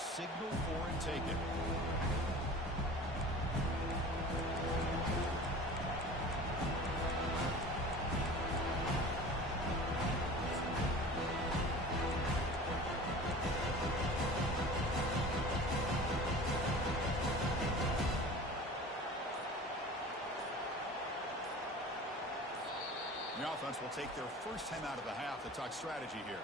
signal for and take it. The offense will take their first time out of the half to talk strategy here.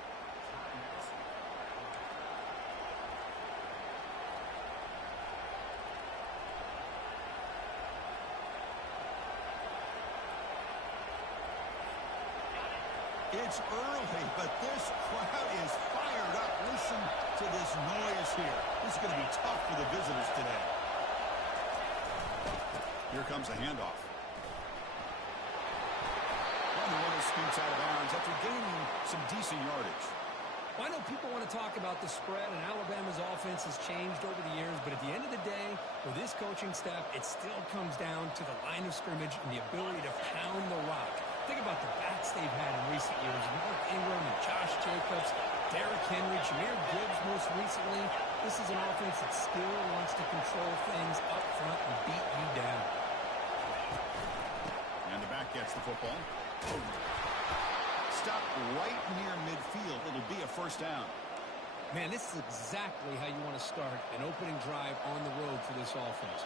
It's early, but this crowd is fired up. Listen to this noise here. This is going to be tough for the visitors today. Here comes a handoff. And the runner scoots out of bounds after gaining some decent yardage. Well, I know people want to talk about the spread, and Alabama's offense has changed over the years, but at the end of the day, with this coaching staff, it still comes down to the line of scrimmage and the ability to pound the rock. Think about the backs they've had in recent years. Mark Ingram and Josh Jacobs, Derrick Henry, Jahmyr Gibbs most recently. This is an offense that still wants to control things up front and beat you down. And the back gets the football. Stop right near midfield. It'll be a first down. Man, this is exactly how you want to start an opening drive on the road for this offense.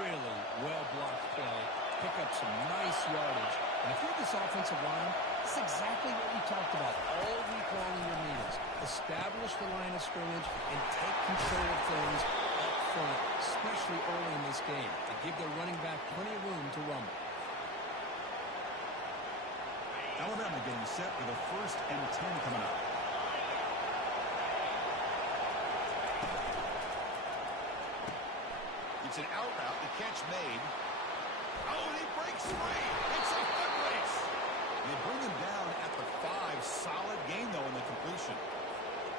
Really well-blocked play. Pick up some nice yardage. And if you're this offensive line, this is exactly what we talked about all week long in your meetings. Establish the line of scrimmage and take control of things up front, especially early in this game, to give their running back plenty of room to rumble. Alabama getting set with a 1st and 10 coming up. It's an out route. The catch made. Oh, and he breaks free. It's a foot race. They bring him down at the 5. Solid gain, though, in the completion.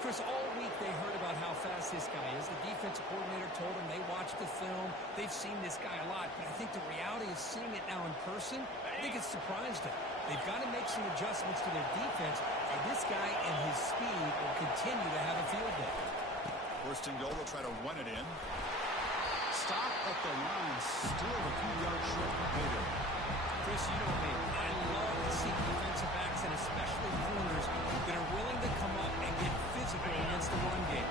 Chris, all week they heard about how fast this guy is. The defensive coordinator told them they watched the film. They've seen this guy a lot, but I think the reality of seeing it now in person, I think it's surprised them. They've got to make some adjustments to their defense, or this guy and his speed will continue to have a field day. 1st and goal, they'll try to run it in. Stop at the line, still a few yards short of payday. Chris, you know me. I love to see defensive backs and especially corners that are willing to come up and get physical against the run game.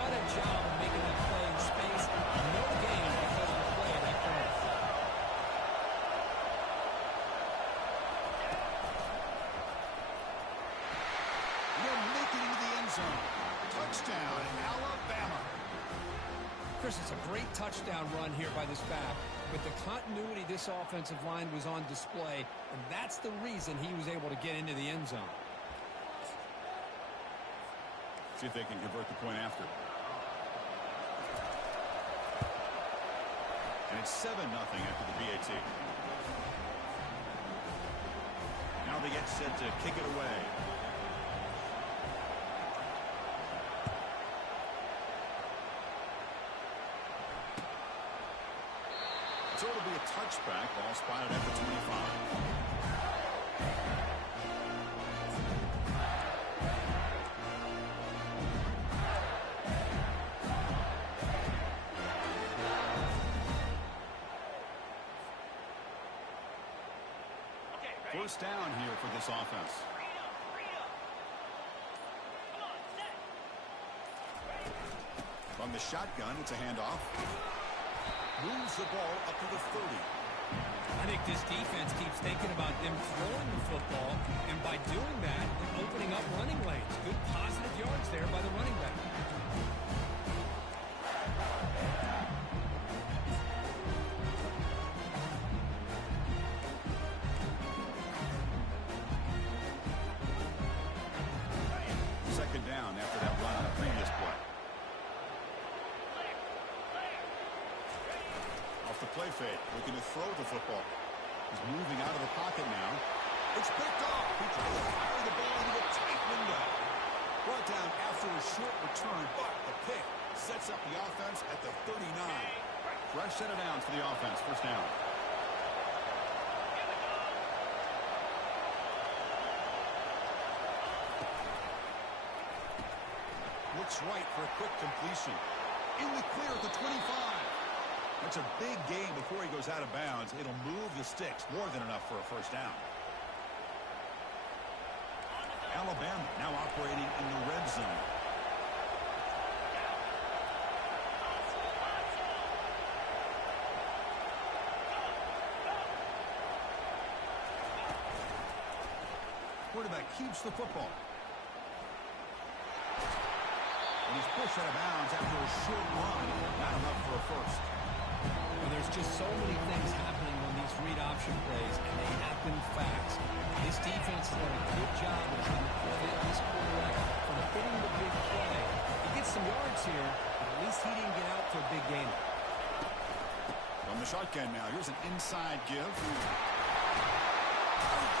What a job of making that play in space. No gain because of the play of that corner. They'll make it into the end zone. Touchdown, Alabama. Chris, it's a great touchdown run here by this back, but the continuity of this offensive line was on display, and that's the reason he was able to get into the end zone. See if they can convert the point after. And it's 7-0 after the PAT. Now they get set to kick it away. So it'll be a touchback. Ball spotted at the 25. First down here for this offense. From the shotgun, it's a handoff. Moves the ball up to the 30. I think this defense keeps thinking about them throwing the football, and by doing that, they're opening up running lanes. Good positive yards there by the running back. Second down after that run on the previous play. The play fake, looking to throw the football. He's moving out of the pocket now. It's picked off. He tried to fire the ball into a tight window. Brought down after a short return, but the pick sets up the offense at the 39. Fresh set of downs for the offense. First down. Looks right for a quick completion. in the clear at the 25. That's a big gain before he goes out of bounds. It'll move the sticks, more than enough for a first down. Alabama now operating in the red zone. Quarterback keeps the football. And he's pushed out of bounds after a short run. Not enough for a first. Well, there's just so many things happening on these read option plays, and they happen fast. This defense has done a good job of trying to prevent this quarterback from hitting the big play. He gets some yards here, but at least he didn't get out for a big gain. From the shotgun now, here's an inside give.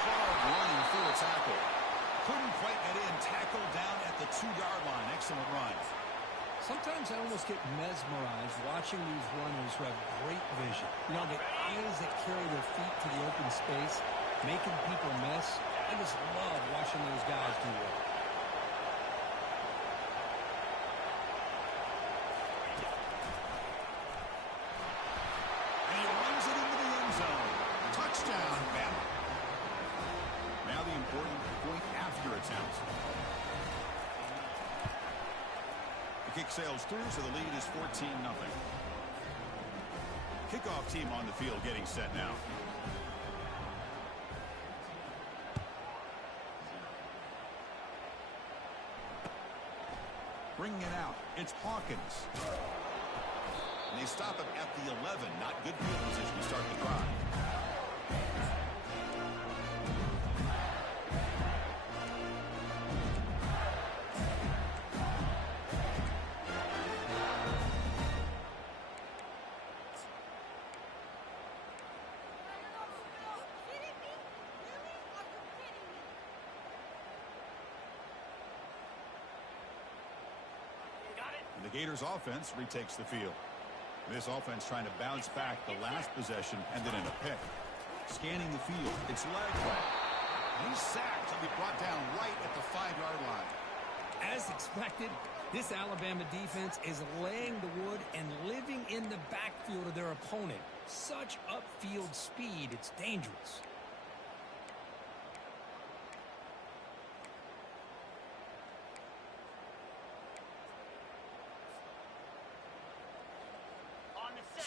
Hard running through a tackle. Couldn't quite get in. Tackle down at the 2-yard line. Excellent run. Sometimes I almost get mesmerized watching these runners who have great vision. You know, the eyes that carry their feet to the open space, making people miss. I just love watching those guys do well. And he runs it into the end zone. Touchdown, Bama. Now the important point after attempt. The kick sails through, so the lead is 14-0. Kickoff team on the field getting set now. Bringing it out, it's Hawkins. And they stop him at the 11. Not good field position to start the drive. The Gators offense retakes the field. This offense trying to bounce back the last possession and then in a pick. Scanning the field, it's Lagway. He's sacked. He'll be brought down right at the 5-yard line. As expected, this Alabama defense is laying the wood and living in the backfield of their opponent. Such upfield speed, it's dangerous.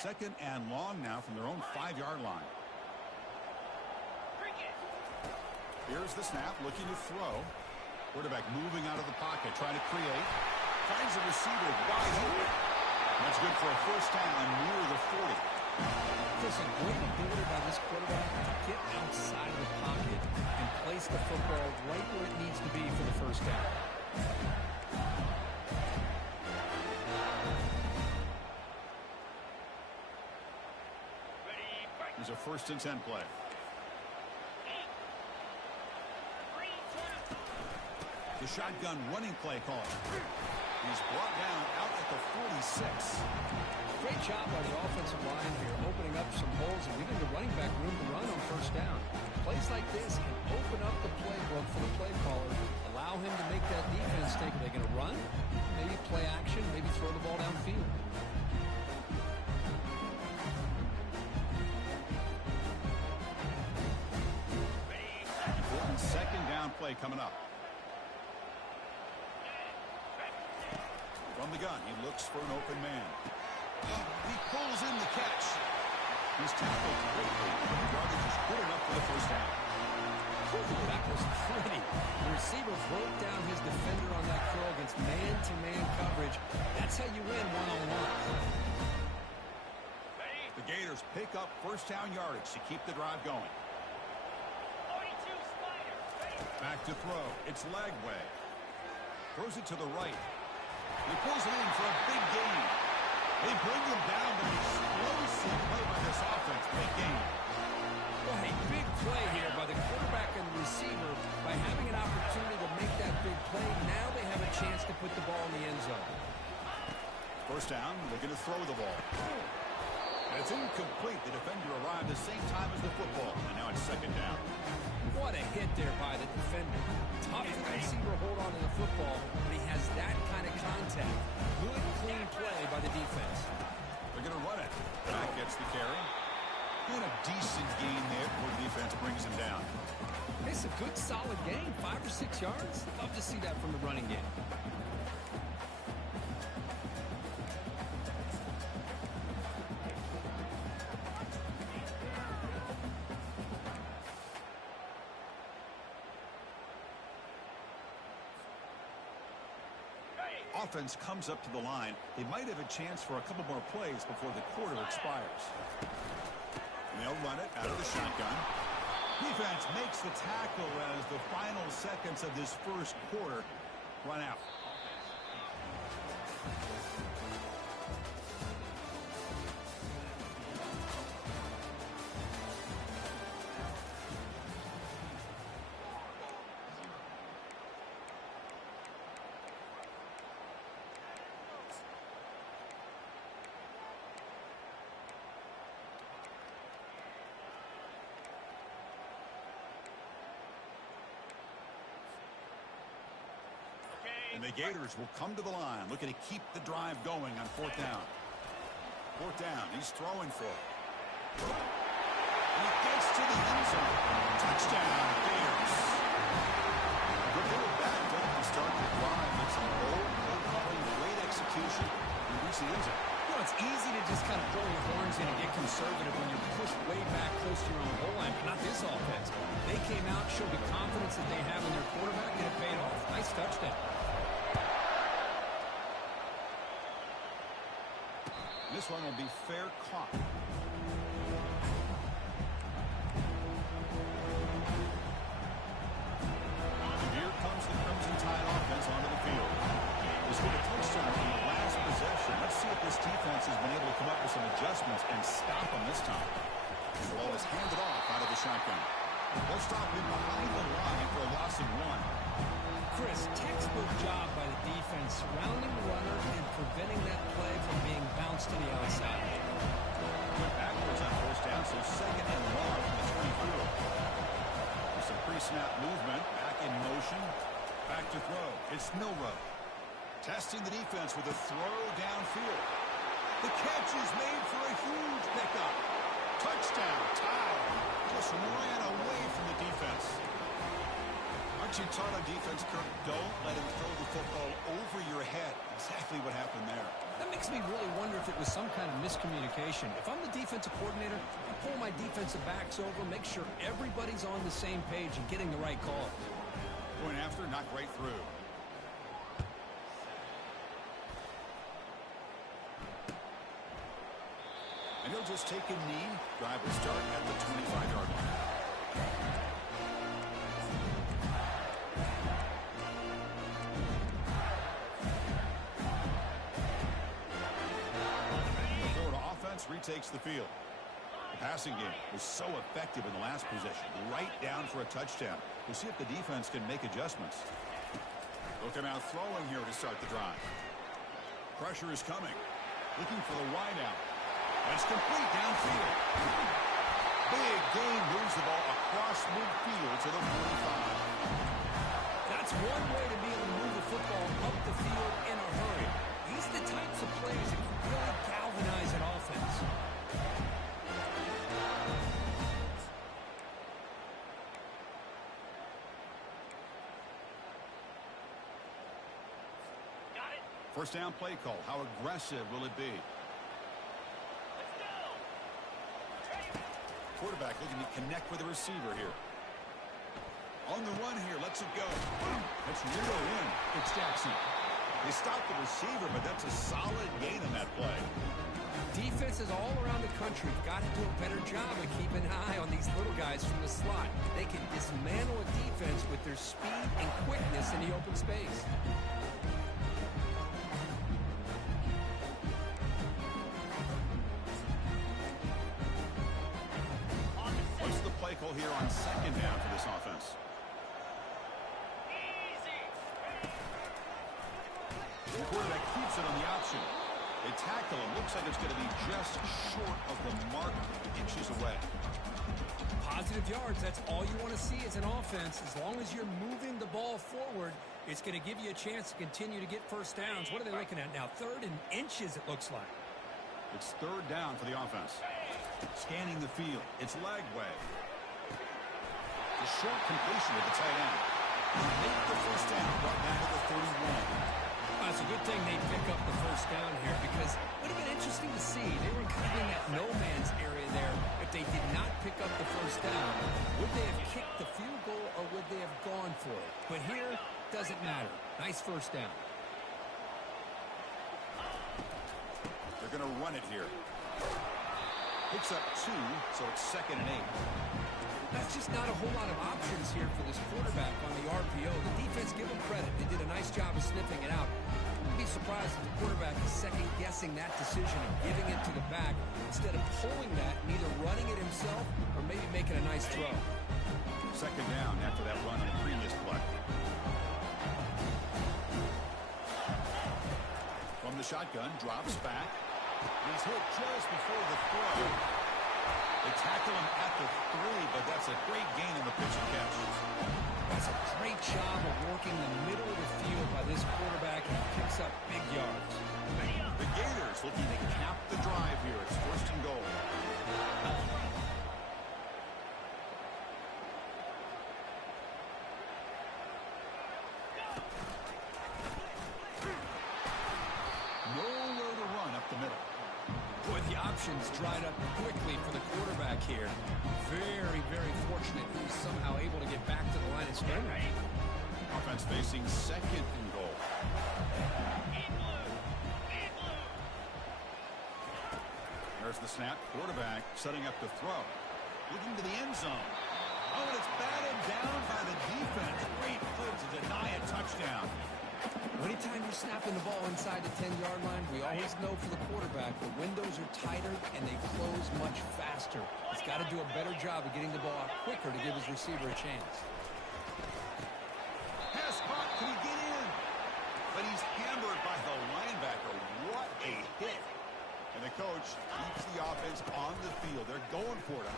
Second and long now from their own 5-yard line. Here's the snap, looking to throw. Quarterback moving out of the pocket, trying to create. Finds a receiver wide open. That's good for a first down near the 40. There's a great ability by this quarterback to get outside of the pocket and place the football right where it needs to be for the first down. Here's a 1st and 10 play. The shotgun running play call. He's brought down out at the 46. Great job by the offensive line here, opening up some holes and giving the running back room to run on first down. Plays like this can open up the playbook for the play caller, allow him to make that defense think, are they going to run? Maybe play action, maybe throw the ball downfield. Second down play coming up. From the gun, he looks for an open man. He pulls in the catch. He's tackled quickly. The yardage is good enough for the first down. That was pretty. The receiver broke down his defender on that throw against man-to-man coverage. That's how you win one-on-one. The Gators pick up first down yardage to keep the drive going. Back to throw. It's Lagway. Throws it to the right. He pulls it in for a big gain. They bring him down, but explosive play by this offense. Big gain. Well, a big play here by the quarterback and the receiver. By having an opportunity to make that big play, now they have a chance to put the ball in the end zone. First down, looking to throw the ball. And It's incomplete. The defender arrived the same time as the football, and now it's second down. What a hit there by the defender. Tough for the receiver to hold on to the football, but he has that kind of contact. Good, clean play by the defense. They're going to run it. Back gets the carry. And a decent gain there before the defense brings him down. It's a good, solid gain. 5 or 6 yards. Love to see that from the running game. Offense comes up to the line. They might have a chance for a couple more plays before the quarter expires. And they'll run it out of the shotgun. Defense makes the tackle as the final seconds of this first quarter run out. And the Gators will come to the line, looking to keep the drive going on fourth down. Fourth down, he's throwing for it. And he gets to the end zone. Touchdown, Gators. Good little backed up to start the drive. It's a bold, no-calling, great execution. And reach the end zone. You know, it's easy to just kind of throw your horns in and get conservative when you're pushed way back close to your own goal line, but not this offense. They came out, showed the confidence that they have in their quarterback, and it paid off. Nice touchdown. This one will be fair caught. And here comes the Crimson Tide offense onto the field. They scored a touchdown from the last possession. Let's see if this defense has been able to come up with some adjustments and stop them this time. The ball is handed off out of the shotgun. They'll stop him behind the line for a loss of 1. Chris, textbook job by the defense, surrounding the runner and preventing that play from being bounced to the outside. Went backwards on first down, so second and long from the 23. There's some pre-snap movement, back in motion, back to throw. It's Milrow. Testing the defense with a throw downfield. The catch is made for a huge pickup. Touchdown, Tide. Just ran away from the defense. Aren't you taught on defense, Kirk? Don't let him throw the football over your head. Exactly what happened there. That makes me really wonder if it was some kind of miscommunication. If I'm the defensive coordinator, I pull my defensive backs over, make sure everybody's on the same page and getting the right call. Going after, knocked right through. And he'll just take a knee. Drive will start at the 25-yard line. Retakes the field. The passing game was so effective in the last possession. Right down for a touchdown. We'll see if the defense can make adjustments. Look at now throwing here to start the drive. Pressure is coming. Looking for the wideout. That's complete downfield. Big gain, moves the ball across midfield to the 45. That's one way to be able to move the football up the field in a hurry. These are the types of plays that can really galvanize an offense. Got it. First down play call. How aggressive will it be? Let's go. Quarterback looking to connect with the receiver here. On the run here, lets it go. That's reeled in. It's Jackson. They stopped the receiver, but that's a solid gain on that play. Defenses all around the country have got to do a better job of keeping an eye on these little guys from the slot. They can dismantle a defense with their speed and quickness in the open space. What's the play call here on second down for this offense? Easy. The quarterback keeps it on the option. They tackle him. Looks like it's going to be just short of the mark, inches away. Positive yards, that's all you want to see as an offense. As long as you're moving the ball forward, it's going to give you a chance to continue to get first downs. What are they looking at now? 3rd and inches, it looks like. It's 3rd down for the offense. Scanning the field. It's Lagway. The short completion of the tight end. Make the first down, brought down to the 31. It's a good thing they pick up the first down here because it would have been interesting to see. They were kind of in that no man's area there. If they did not pick up the first down, would they have kicked the field goal or would they have gone for it? But here, doesn't matter. Nice first down. They're going to run it here. Picks up 2, so it's 2nd and 8. That's just not a whole lot of options here for this quarterback on the RPO. The defense, give them credit. They did a nice job of sniffing it out. I wouldn't be surprised if the quarterback is second-guessing that decision and giving it to the back instead of pulling that and either running it himself or maybe making a nice throw. 2nd down after that run on the previous play. From the shotgun, drops back. He's hit just before the throw. They tackle him at the 3, but that's a great gain in the pitch and catch. That's a great job of working the middle of the field by this quarterback, and he picks up big yards. The Gators looking to cap the drive here. It's 1st and goal. Nowhere to run up the middle. Boy, the options dried up quickly for the quarterback here. Very, very fortunate he was somehow able to get back to the line of scrimmage. Offense facing 2nd and goal. There's the snap. Quarterback setting up the throw. Looking to the end zone. Oh, and it's batted down by the defense. Great play to deny a touchdown. Anytime you're snapping the ball inside the 10-yard line, we always know for the quarterback the windows are tighter and they close much faster. He's got to do a better job of getting the ball out quicker to give his receiver a chance. Pass caught. Can he get in? But he's hammered by the linebacker. What a hit. And the coach keeps the offense on the field. They're going for it.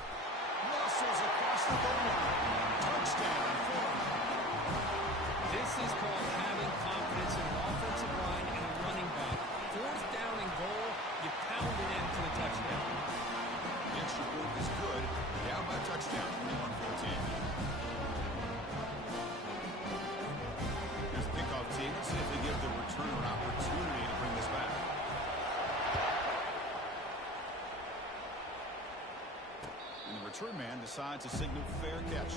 Muscles across the goal line. Touchdown for him. This is called having confidence in an offensive line and a running back. 4th down and goal, you pound it into the touchdown. The extra point is good. Down by touchdown, 21-14. Here's the kickoff team. Let's see if they give the returner opportunity to bring this back. And the return man decides to signal fair catch.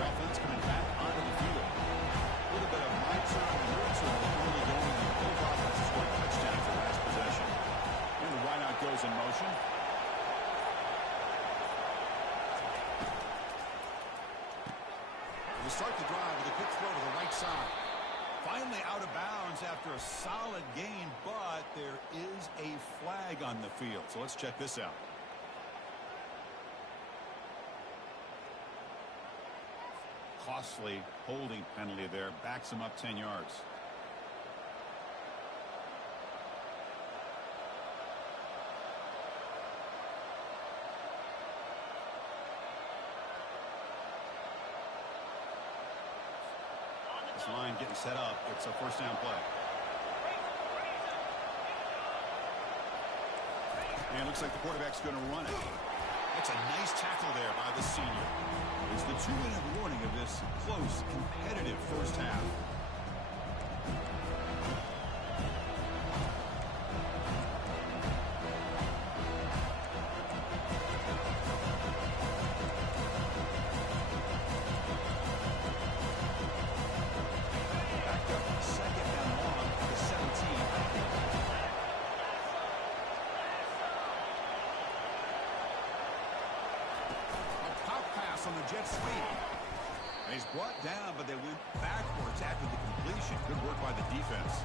Offense coming back onto the field. A little bit of my turn and your turn early going. Both offenses scored touchdowns in last possession. And the wideout goes in motion. They start the drive with a quick throw to the right side. Finally out of bounds after a solid gain, but there is a flag on the field. So let's check this out. Costly holding penalty there. Backs him up 10 yards. This line getting set up. It's a 1st down play. And it looks like the quarterback's going to run it. That's a nice tackle there by the senior. It's the 2-minute warning of this close, competitive first half. Back up 2nd and long at the 17. On the jet sweep. And he's brought down, but they went backwards after the completion. Good work by the defense.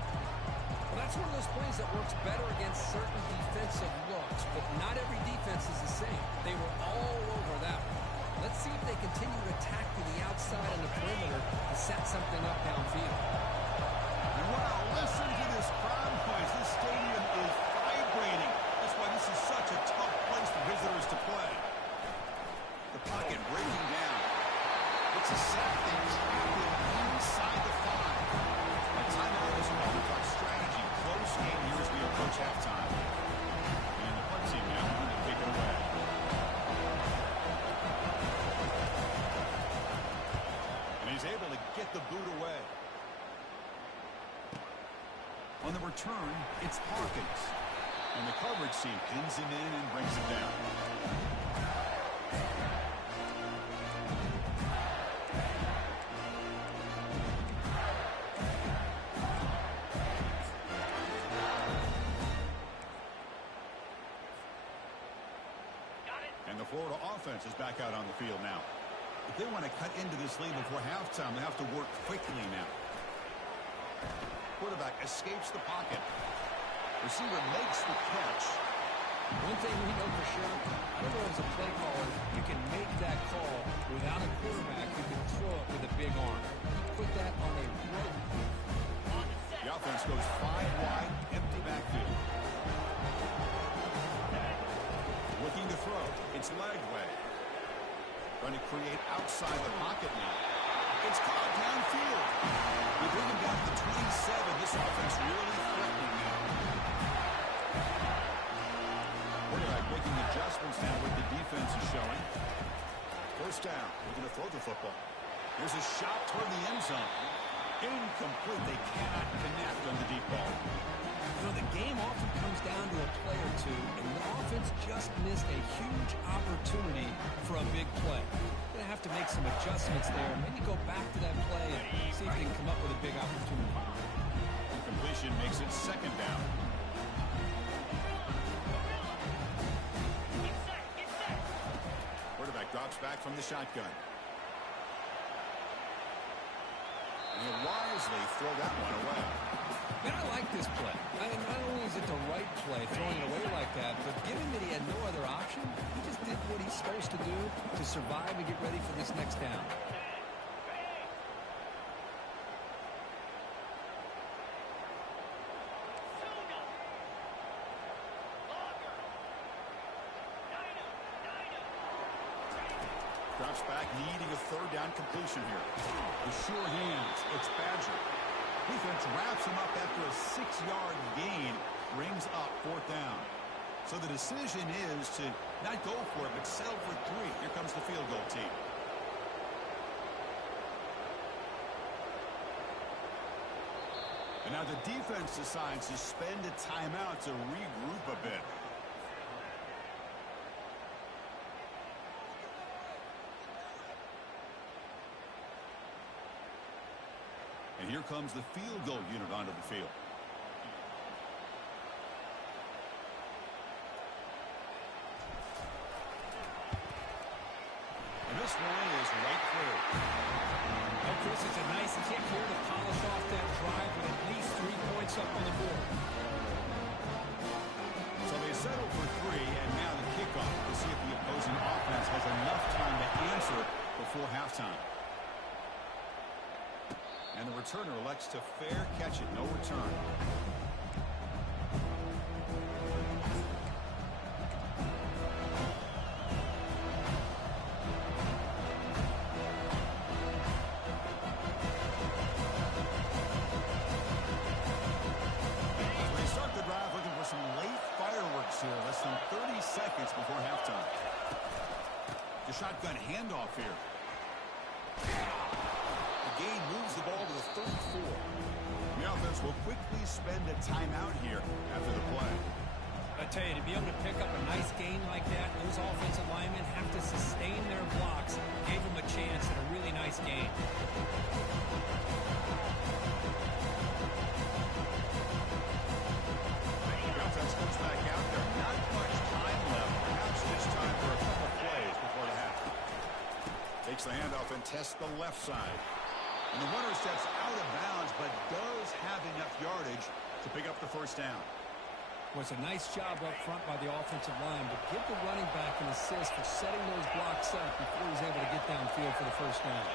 Well, that's one of those plays that works better against certain defensive looks, but not every defense is the same. They were all over that one. Let's see if they continue to attack to the outside and the perimeter to set something up downfield. Wow, listen to this crowd noise. This stadium is vibrating. That's why this is such a tough place for visitors to play. The pocket breaking down. It's a sack. They trap him inside the 5. A timeout is called. Talk strategy. Close game here as we approach halftime. And the punt team now on to kick it away. And he's able to get the boot away. On the return, it's Hawkins. And the coverage team pins him in and brings him down. And the Florida offense is back out on the field now. If they want to cut into this lead before halftime, they have to work quickly now. Quarterback escapes the pocket. Receiver makes the catch. One thing we know for sure, I don't know as a play caller, you can make that call without a quarterback who can throw it with a big arm. He put that on a rope. The offense goes 5 wide, empty backfield. Looking to throw. It's Lagway. Trying to create outside the pocket now. It's caught downfield. We bring him down to the 27. This offense really threatening now. Quarterback making adjustments now with the defense is showing. First down. Looking to throw the football. There's a shot toward the end zone. Incomplete. They cannot connect on the deep ball. You know, the game often comes down to a play or two, and the offense just missed a huge opportunity for a big play. They're going to have to make some adjustments there, maybe go back to that play and see if they can come up with a big opportunity. Completion makes it second down. Quarterback drops back from the shotgun. And he'll wisely throw that one away. Man, I like this play. Not only is it the right play, throwing it away like that, but given that he had no other option, he just did what he's supposed to do to survive and get ready for this next down. Drops back, needing a third down completion here. With sure hands, it's Badger. Defense wraps him up after a 6-yard gain, brings up fourth down. So the decision is to not go for it, but settle for 3. Here comes the field goal team. And now the defense decides to spend a timeout to regroup a bit. And here comes the field goal unit onto the field. And this one is right through. Oh, Chris, it's a nice kick here to polish off that drive with at least 3 points up on the board. So they settle for 3, and now the kickoff to see if the opposing offense has enough time to answer before halftime. And the returner elects to fair catch it. No return. So they start the drive looking for some late fireworks here. Less than 30 seconds before halftime. The shotgun handoff here. Gain moves the ball to the 34. The offense will quickly spend a timeout here after the play. I tell you, to be able to pick up a nice gain like that, those offensive linemen have to sustain their blocks. Gave them a chance at a really nice gain. The offense comes back out there. Not much time left. Perhaps just time for a couple plays before the half. Takes the handoff and tests the left side. And the runner steps out of bounds, but does have enough yardage to pick up the first down. Was a nice job up front by the offensive line, but give the running back an assist for setting those blocks up before he's able to get downfield for the first down.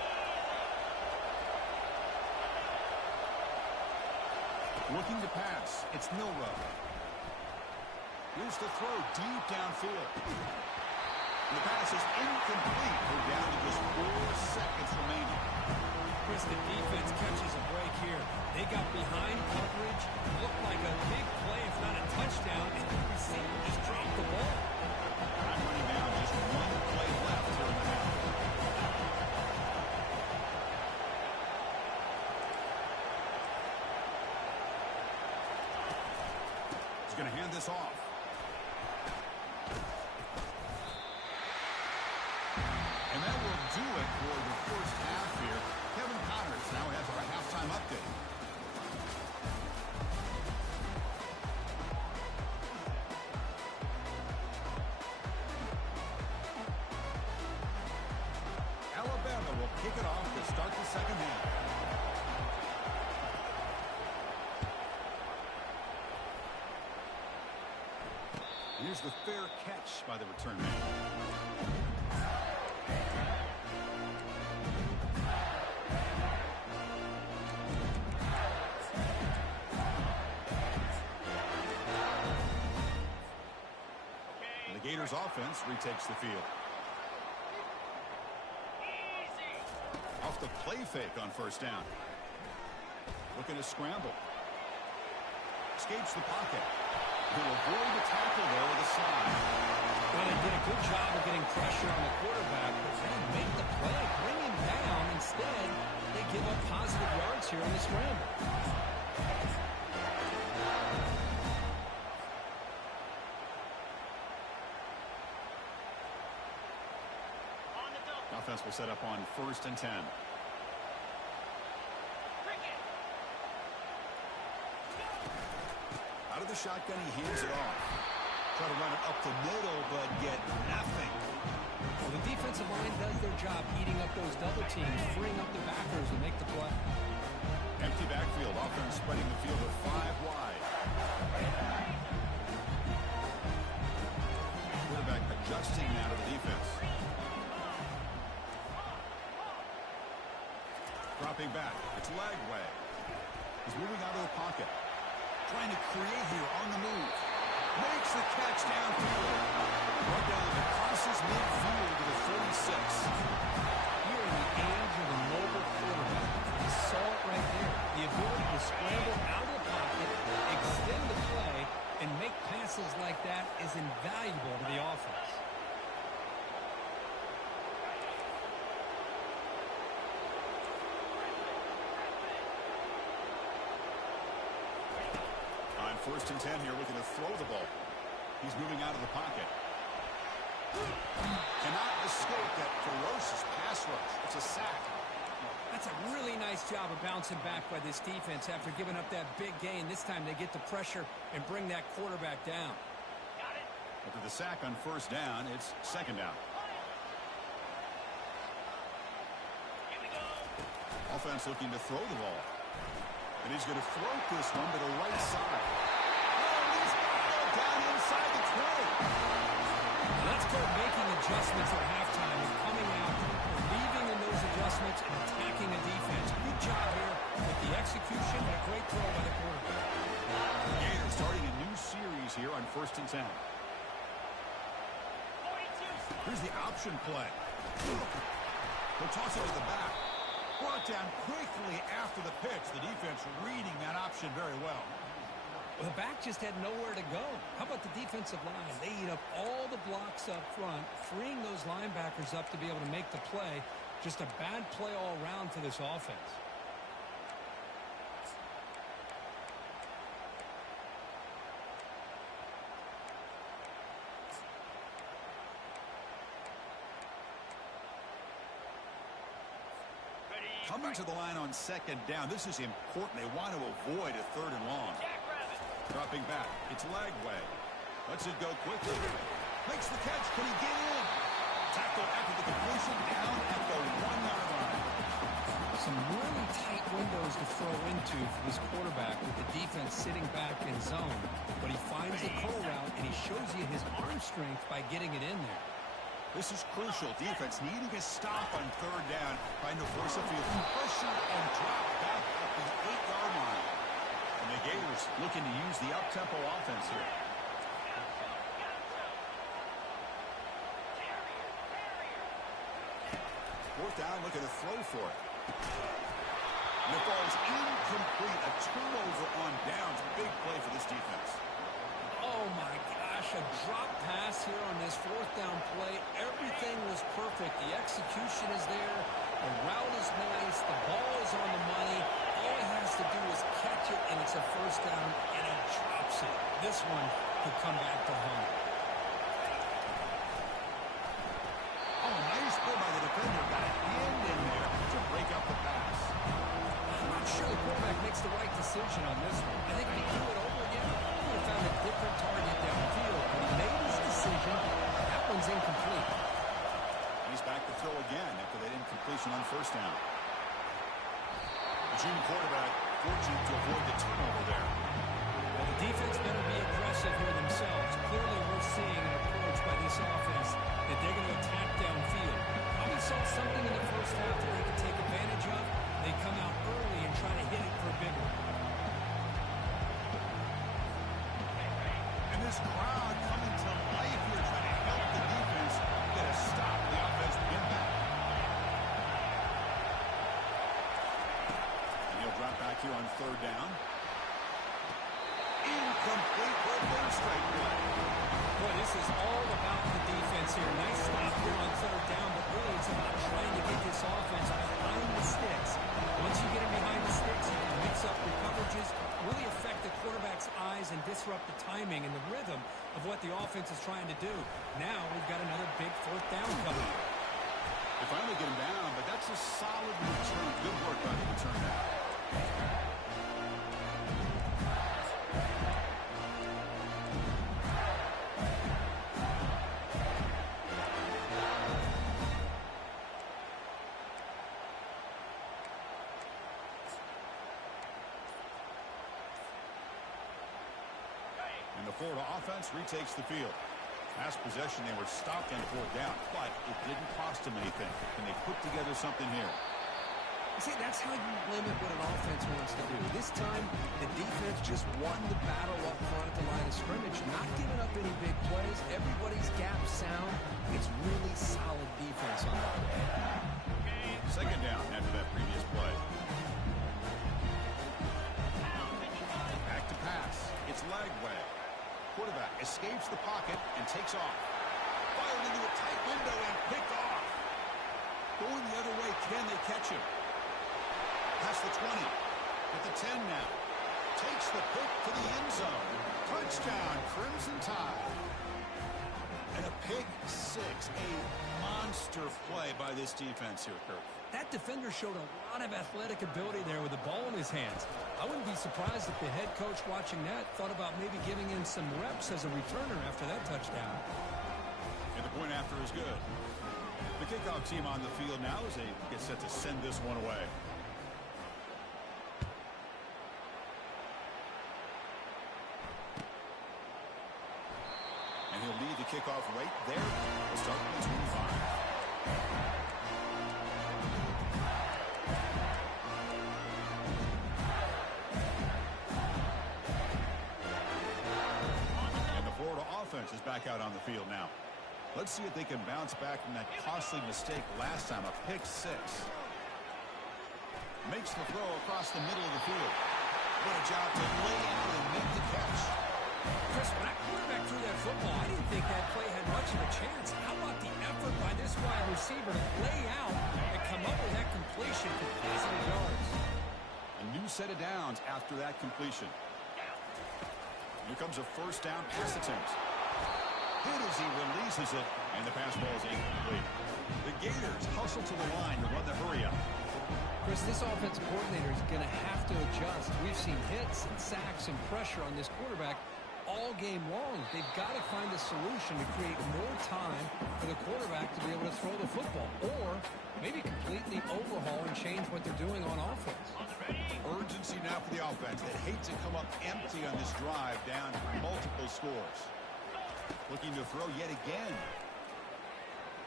Looking to pass. It's Milrow. Here's the throw deep downfield. The pass is incomplete. We're down to just 4 seconds remaining. Chris, the defense catches a break here. They got behind coverage. Looked like a big play, if not a touchdown, and the receiver just dropped the ball. I'm running down just 1 play left here in the half. He's going to hand this off. And that will do it for the first half here. Kevin Connors now has our halftime update. Alabama will kick it off to start the second half. Here's the fair catch by the return man. The Gators offense retakes the field. Off the play fake on first down. Looking to scramble. Escapes the pocket. He'll avoid the tackle there with a slide. Well, they did a good job of getting pressure on the quarterback, but they make the play, bring him down. Instead, they give up positive yards here on the scramble. Offense will set up on 1st and 10. Out of the shotgun, he hands it off. Try to run it up the middle, but get nothing. Well, the defensive line does their job eating up those double teams, freeing up the backers and make the play. Empty backfield. Offense spreading the field with 5 wide. Quarterback adjusting now to the defense. Dropping back. It's Lagway. He's moving out of the pocket. Trying to create here on the move. Makes the catch downfield. Brought down the crosses midfield to the 46. Here in the age of a mobile quarterback, you saw it right there. The ability to scramble out of the pocket, extend the play, and make passes like that is invaluable to the offense. On 1st and 10 here, looking to throw the ball. He's moving out of the pocket. Cannot escape that ferocious pass rush. It's a sack. That's a really nice job of bouncing back by this defense after giving up that big gain. This time they get the pressure and bring that quarterback down. After the sack on 1st down, it's 2nd down. Offense looking to throw the ball. And he's going to float this one to the right side. Oh, he's got it down inside the 20. Let's go making adjustments at halftime and coming out, believing in those adjustments and attacking the defense. Good job here with the execution and a great throw by the quarterback. Gators starting a new series here on 1st and 10. Here's the option play. He'll toss it to the back. Brought down quickly after the pitch. The defense reading that option very well. Well, the back just had nowhere to go. How about the defensive line? They eat up all the blocks up front, freeing those linebackers up to be able to make the play. Just a bad play all around for this offense. Coming to the line on 2nd down. This is important. They want to avoid a 3rd and long. Dropping back. It's Lagway. Lets it go quickly. Makes the catch. Can he get in? Tackle after the completion down at the 1-yard line. Some really tight windows to throw in attitude for this quarterback with the defense sitting back in zone. But he finds the curl route, and he shows you his arm strength by getting it in there. This is crucial. Defense needing a stop on third down, trying to force a field pressure and drop back at the 8-yard line. And the Gators looking to use the up-tempo offense here. Fourth down, looking to throw for it. And the ball is incomplete. A turnover on downs. Big play for this defense. Oh, my gosh, a drop pass here on this fourth down play. Everything was perfect. The execution is there. The route is nice. The ball is on the money. All he has to do is catch it, and it's a first down, and he drops it. This one could come back to haunt. Oh, nice play by the defender. Got a hand in there to break up the pass. I'm not sure the quarterback makes the right decision on this one. I think if he threw it over again, he would have found a different target downfield. But he made his decision. That one's incomplete. He's back to throw again after that incompletion on first down. The junior quarterback fortunate to avoid the turnover there. Well, the defense better be aggressive here themselves. Clearly, we're seeing an approach by this offense that they're going to attack downfield. Probably saw something in the first half that they could take advantage of. They come out early and try to hit it for a big one. And this crowd coming to life here, trying to help the defense get a stop the offensive impact. And he'll drop back here on third down. Incomplete for a third straight play. Boy, this is all about the defense here. Nice stop here on third down, but really it's about trying to get this offense behind the sticks. Once you get him behind the sticks, you can mix up your coverages, really affect the quarterback's eyes and disrupt the timing and the rhythm of what the offense is trying to do. Now we've got another big fourth down coming. They finally get him down, but that's a solid return. Good work by the return back. And the Florida offense retakes the field. Last possession, they were stopped on fourth down, but it didn't cost them anything. And they put together something here. See, that's how you limit what an offense wants to do. This time, the defense just won the battle up front at the line of scrimmage, not giving up any big plays. Everybody's gap sound. It's really solid defense on that play. Second down after that previous play. Back to pass. It's leg way. Quarterback escapes the pocket and takes off. Fired into a tight window and picked off. Going the other way, can they catch him? Past the 20. At the 10 now. Takes the pick to the end zone. Touchdown, Crimson Tide. And a pick six. A monster play by this defense here, Kirk. That defender showed a lot of athletic ability there with the ball in his hands. I wouldn't be surprised if the head coach watching that thought about maybe giving him some reps as a returner after that touchdown. And the point after is good. The kickoff team on the field now as they get set to send this one away. And he'll lead the kickoff right there. We'll start with 25. Offense is back out on the field now. Let's see if they can bounce back from that costly mistake last time, a pick six. Makes the throw across the middle of the field. What a job to lay out and make the catch. Chris, when that quarterback threw that football, I didn't think that play had much of a chance. How about the effort by this wide receiver to lay out and come up with that completion for positive yards? A new set of downs after that completion. Here comes a first down pass attempt. Hit as he releases it, and the pass ball is incomplete. The Gators hustle to the line to run the hurry up. Chris, this offensive coordinator is going to have to adjust. We've seen hits and sacks and pressure on this quarterback all game long. They've got to find a solution to create more time for the quarterback to be able to throw the football, or maybe completely overhaul and change what they're doing on offense. Urgency now for the offense that hate to come up empty on this drive down multiple scores. Looking to throw yet again.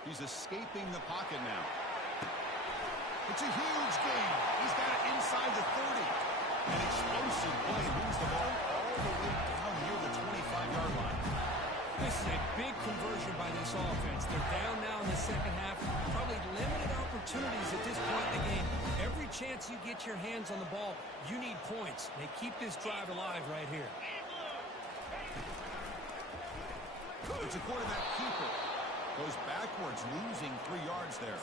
He's escaping the pocket now. It's a huge gain. He's got it inside the 30. An explosive play moves the ball all the way down near the 25-yard line. This is a big conversion by this offense. They're down now in the second half. Probably limited opportunities at this point in the game. Every chance you get your hands on the ball, you need points. They keep this drive alive right here. It's a quarterback keeper. Goes backwards, losing 3 yards there.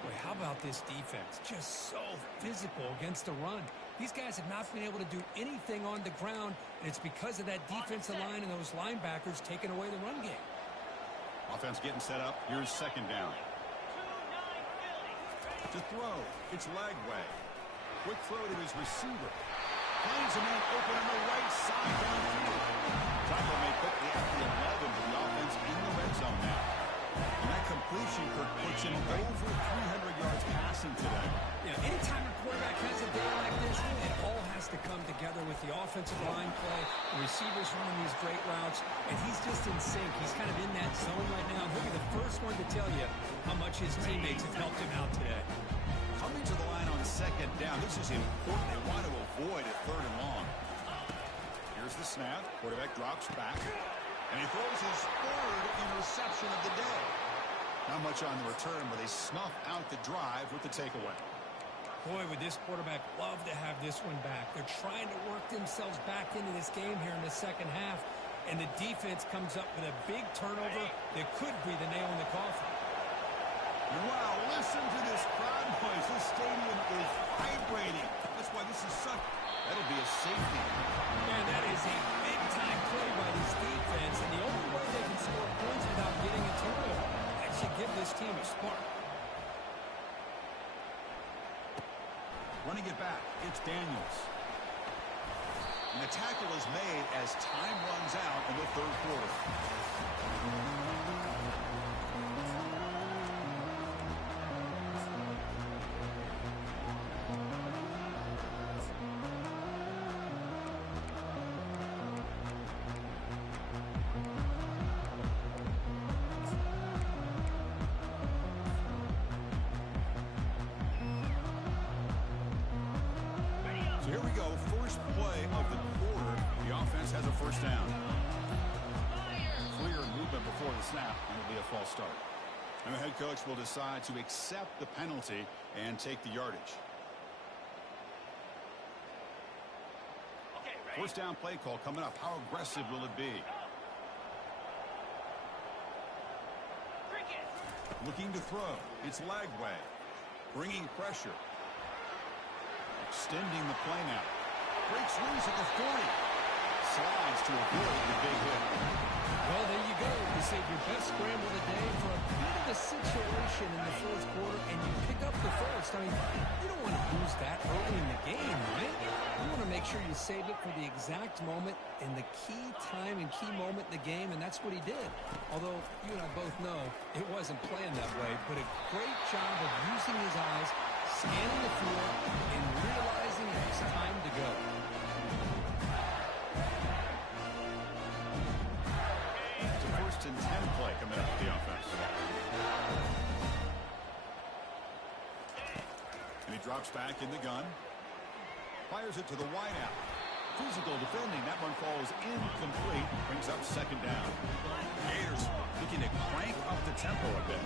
Boy, how about this defense? Just so physical against the run. These guys have not been able to do anything on the ground, and it's because of that defensive line and those linebackers taking away the run game. Offense getting set up. Here's second down. To throw, it's Lagway. Quick throw to his receiver. Finds a man open on the right side downfield. Tackle made quickly after the 11 for the offense in the red zone now. And that completion, Kirk, puts him over 300 yards passing today. Yeah, anytime a quarterback has a day like this, it all has to come together with the offensive line play, the receivers running these great routes, and he's just in sync. He's kind of in that zone right now. He'll be the first one to tell you how much his teammates have helped him out today. Coming to the line on second down. This is important. They want to avoid a third and long. Here's the snap. Quarterback drops back. And he throws his third interception of the day. Not much on the return, but they snuff out the drive with the takeaway. Boy, would this quarterback love to have this one back. They're trying to work themselves back into this game here in the second half. And the defense comes up with a big turnover that could be the nail in the coffin. Wow, listen to this crowd noise. This stadium is vibrating. That's why this is such... That'll be a safety. Man, that is a big-time play by this defense, and the only way they can score points without getting a turnover. That should give this team a spark. Running it back, it's Daniels. And the tackle is made as time runs out in the third quarter. And the head coach will decide to accept the penalty and take the yardage. First down play call coming up. How aggressive will it be? Looking to throw. It's Lagway. Bringing pressure. Extending the play now. Breaks loose at the 40. Slides to avoid the big hit. Well, there you go. You save your best scramble of the day for a bit of a situation in the fourth quarter, and you pick up the first. I mean, you don't want to lose that early in the game, right? You want to make sure you save it for the exact moment and the key time and key moment in the game, and that's what he did. Although you and I both know it wasn't planned that way, but a great job of using his eyes, scanning the field, and realizing it was time to go. And 10 play coming up with the offense. And he drops back in the gun. Fires it to the wideout. Physical defending. That one falls incomplete. Brings up second down. Gators looking to crank up the tempo a bit.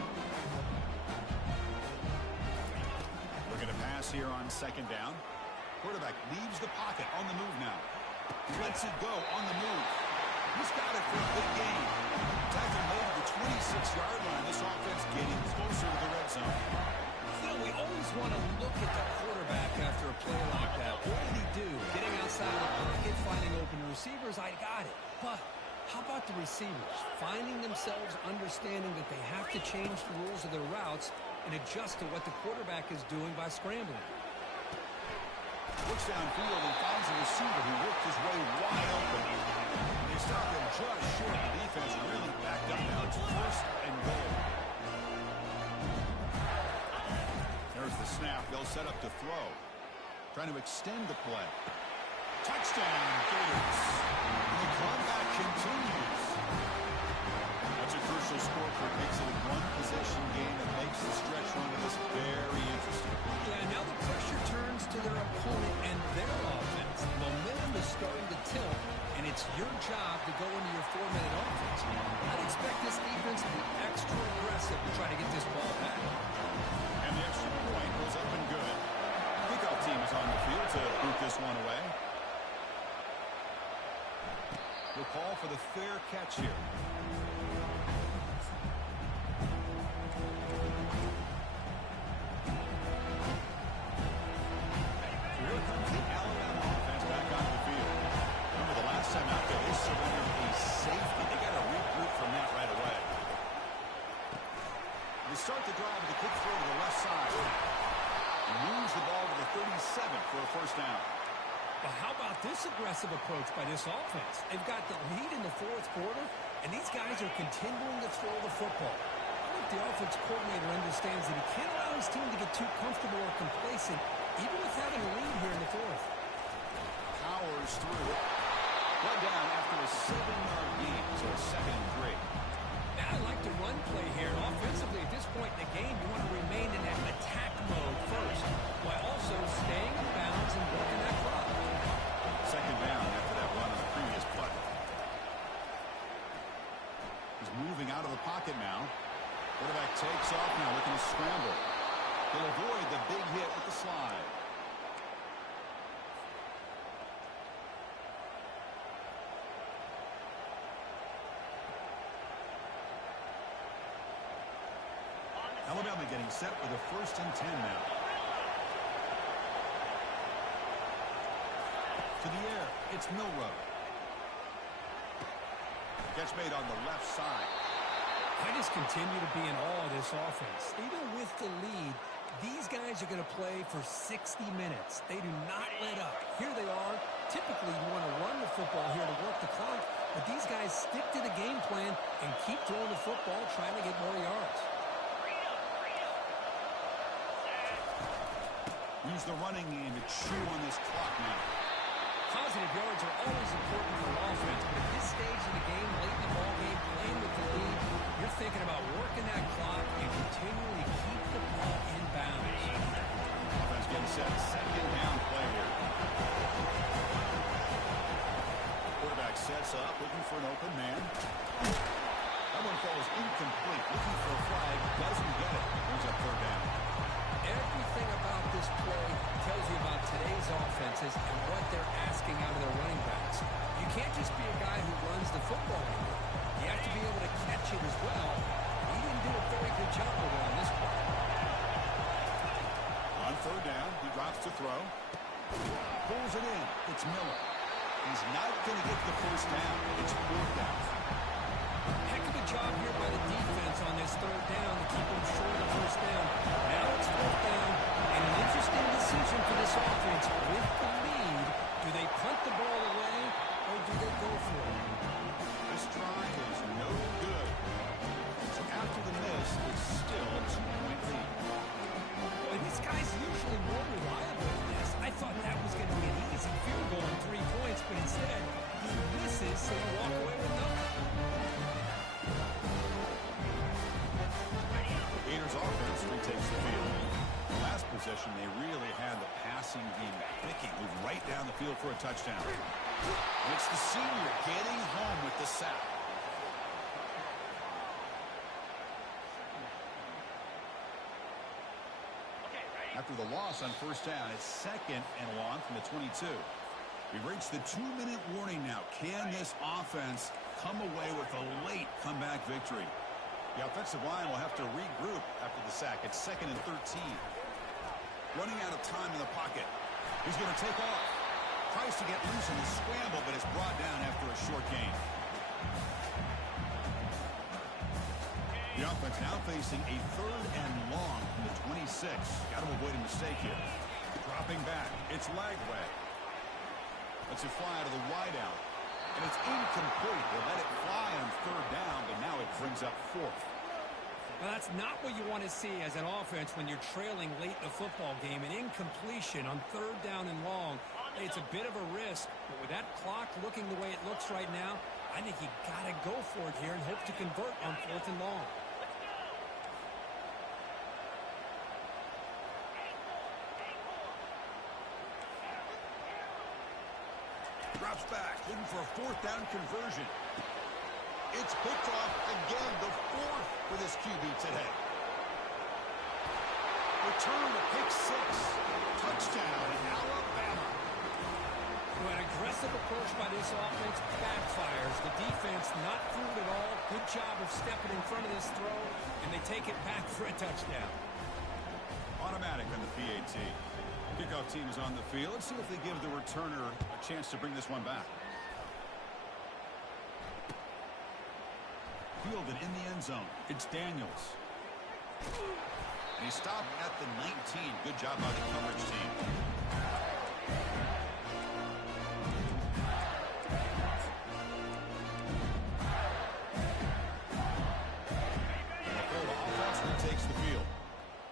Looking to pass here on second down. Quarterback leaves the pocket on the move now. Lets it go on the move. He's got it for a big game. Tackle made at the 26-yard line. This offense getting closer to the red zone. You know, we always want to look at the quarterback after a play like that. What did he do? Getting outside of the pocket, finding open receivers, I got it. But how about the receivers? Finding themselves understanding that they have to change the rules of their routes and adjust to what the quarterback is doing by scrambling. Looks downfield and finds a receiver who worked his way wide open. They stopped him just short. The defense really backed up. Now it's first and goal. There's the snap. They'll set up to throw. trying to extend the play. Touchdown, Gators. The comeback continues. That's a crucial score for it. Makes it a one-possession game that makes the stretch run of this very interesting. Yeah, now the pressure turns to their opponent and their offense. Momentum is starting to tilt, and it's your job to go into your 4-minute offense. I'd expect this defense to be extra aggressive to try to get this ball back. And the extra point was up and good. Kickoff team is on the field to boot this one away. We'll call for the fair catch here. Here comes the Alabama offense back onto the field. Remember the last time out there, they surrendered a safety. They got to regroup from that right away. They start the drive with a quick throw to the left side. He moves the ball to the 37 for a first down. But how about this aggressive approach by this offense? They've got the lead in the fourth quarter, and these guys are continuing to throw the football. I think the offense coordinator understands that he can't allow his team to get too comfortable or complacent, even with having a lead here in the fourth. Powers through it. One down after a 7-yard gain, so a 2nd and 3. Now, I like the run play here. And offensively, at this point in the game, you want to remain in that attack mode first, while also staying in bounds and working that clock. 2nd down after that run on the previous play. He's moving out of the pocket now. Quarterback takes off now, looking to scramble. He'll avoid the big hit with the slide. Alabama getting set with a 1st and 10 now. To the air, it's Milrow. Catch made on the left side. I just continue to be in awe of this offense. Even with the lead, these guys are going to play for 60 minutes. They do not let up. Here they are. Typically, you want to run the football here to work the clock, but these guys stick to the game plan and keep throwing the football, trying to get more yards. Use the running game to chew on this clock now. Positive yards are always important for offense, but at this stage in the game, late in the ball game, playing with the lead, you're thinking about working that clock and continually keep the ball in bounds. Offense getting set. 2nd down play here. Quarterback sets up, looking for an open man. That one falls incomplete. Looking for a flag, doesn't get it. Brings up 3rd down. Everything about this play tells you about today's offenses and what they're asking out of their running backs. You can't just be a guy who runs the football anymore. You have to be able to catch it as well. He didn't do a very good job of it on this play. On 3rd down, he drops to throw. Pulls it in. It's Miller. He's not going to get the 1st down. It's 4th down. Heck of a job here by the defense on this 3rd down to keep them short of the 1st down. Now it's 4th down, and an interesting decision for this offense. With the lead, do they punt the ball away, or do they go for it? This try is no good. So after the miss, it's still a 2-point lead. Boy, this guy's usually more reliable than this. I thought that was going to be an easy field goal in 3 points, but instead, he misses, so you walk away with nothing. Gators offense retakes the field. Last possession, they really had the passing game picking. Moved right down the field for a touchdown. And it's the senior getting home with the sack. After the loss on 1st down, it's 2nd and long from the 22. We've reached the 2-minute warning now. Can this offense come away with a late comeback victory? The offensive line will have to regroup after the sack. It's 2nd and 13. Running out of time in the pocket. He's going to take off. Tries to get loose in the scramble, but is brought down after a short gain. The offense now facing a 3rd and long from the 26. Got to avoid a mistake here. Dropping back. It's Lagway. Lets it fly to the wideout. And it's incomplete. They let it fly on 3rd down, but now it brings up 4th. Well, that's not what you want to see as an offense when you're trailing late in the football game. An incompletion on 3rd down and long. Hey, it's a bit of a risk, but with that clock looking the way it looks right now, I think you got to go for it here and hope to convert on 4th and long. Drops back, looking for a 4th down conversion. It's picked off again, the 4th for this QB today. Return to pick 6. Touchdown, Alabama. Well, an aggressive approach by this offense backfires. The defense not fooled at all. Good job of stepping in front of this throw, and they take it back for a touchdown. Automatic on the PAT. Kickoff team is on the field. Let's see if they give the returner a chance to bring this one back. Fielded in the end zone. It's Daniels. And he stopped at the 19. Good job by the coverage team. The offense retakes the field.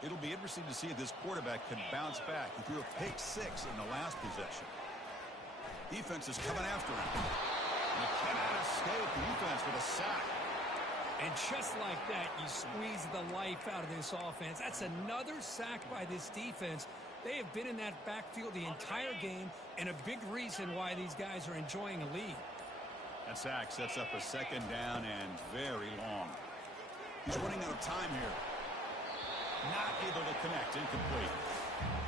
It'll be interesting to see if this quarterback can bounce back. He threw a pick 6 in the last possession. Defense is coming after him. And he cannot escape the defense with a sack. And just like that, you squeeze the life out of this offense. That's another sack by this defense. They have been in that backfield the entire game, and a big reason why these guys are enjoying a lead. That sack sets up a 2nd down and very long. He's running out of time here. Not able to connect, incomplete.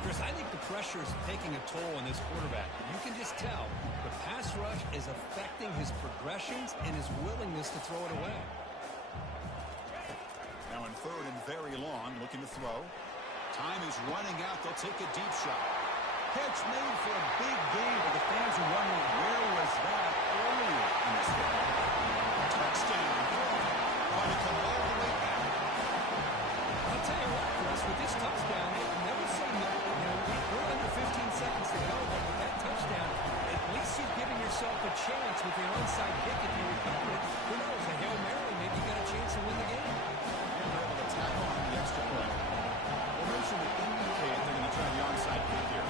Chris, I think the pressure is taking a toll on this quarterback. You can just tell the pass rush is affecting his progressions and his willingness to throw it away. Now in 3rd and very long, looking to throw. Time is running out. They'll take a deep shot. Catch made for a big gain, but the fans are wondering where was that earlier in this game. Touchdown. Trying to come all the way back. I'll tell you what, Chris, with this touchdown, never say never. You know, we're under 15 seconds to go, but with that touchdown, at least you're giving yourself a chance with your onside kick if you recover it. Who knows, a Hail Mary, maybe you got a chance to win the game. They're able to tack on the extra point. Formation would indicate they're going to try the onside kick here.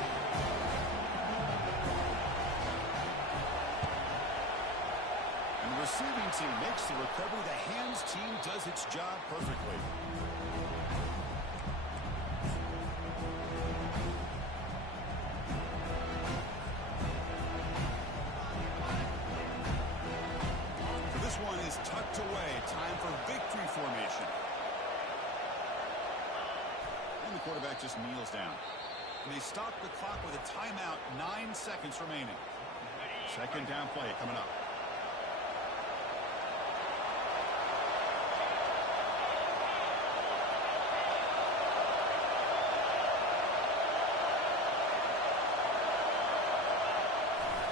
And the receiving team makes the recovery. The hands team does its job perfectly. This one is tucked away. Time for victory formation. And the quarterback just kneels down. And they stop the clock with a timeout. 9 seconds remaining. 2nd down play coming up.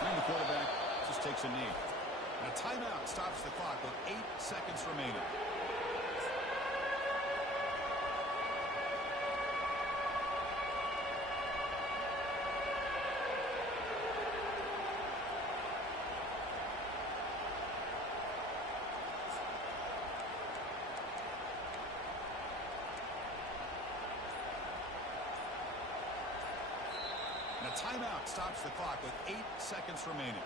And the quarterback just takes a knee. And a timeout stops the clock with 8 seconds remaining. And a timeout stops the clock with 8 seconds remaining.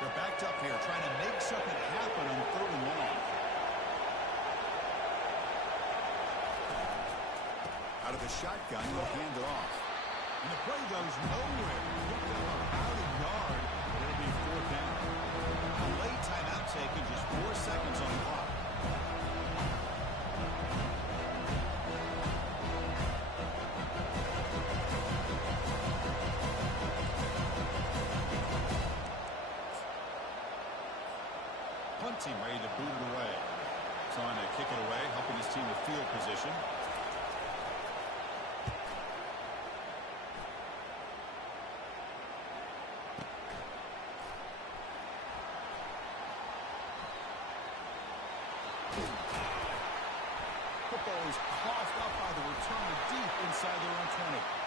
They're backed up here, trying to make something happen on 3rd and long. Out of the shotgun, they'll hand it off. And the play goes nowhere. Picked up about a yard, but it'll be 4th down. A late timeout taken, just 4 seconds on the clock. Team ready to boot it away. Trying to kick it away, helping his team with field position. Football is coughed up by the returner deep inside their own 20.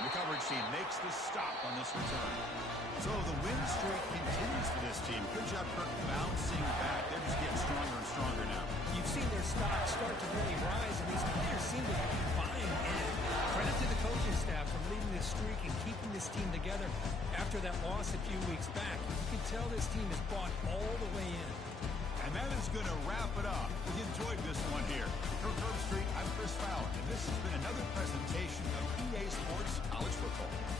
And the coverage team makes the stop on this return. So the win streak continues for this team. Good job, Kirk, bouncing back. They're just getting stronger and stronger now. You've seen their stock start to really rise, and these players seem to be buying in. Credit to the coaching staff for leading this streak and keeping this team together after that loss a few weeks back. You can tell this team has bought all the way in. And that is going to wrap it up. We enjoyed this one here. For Curb Street, I'm Chris Fowler, and this has been another presentation of EA Sports College Football.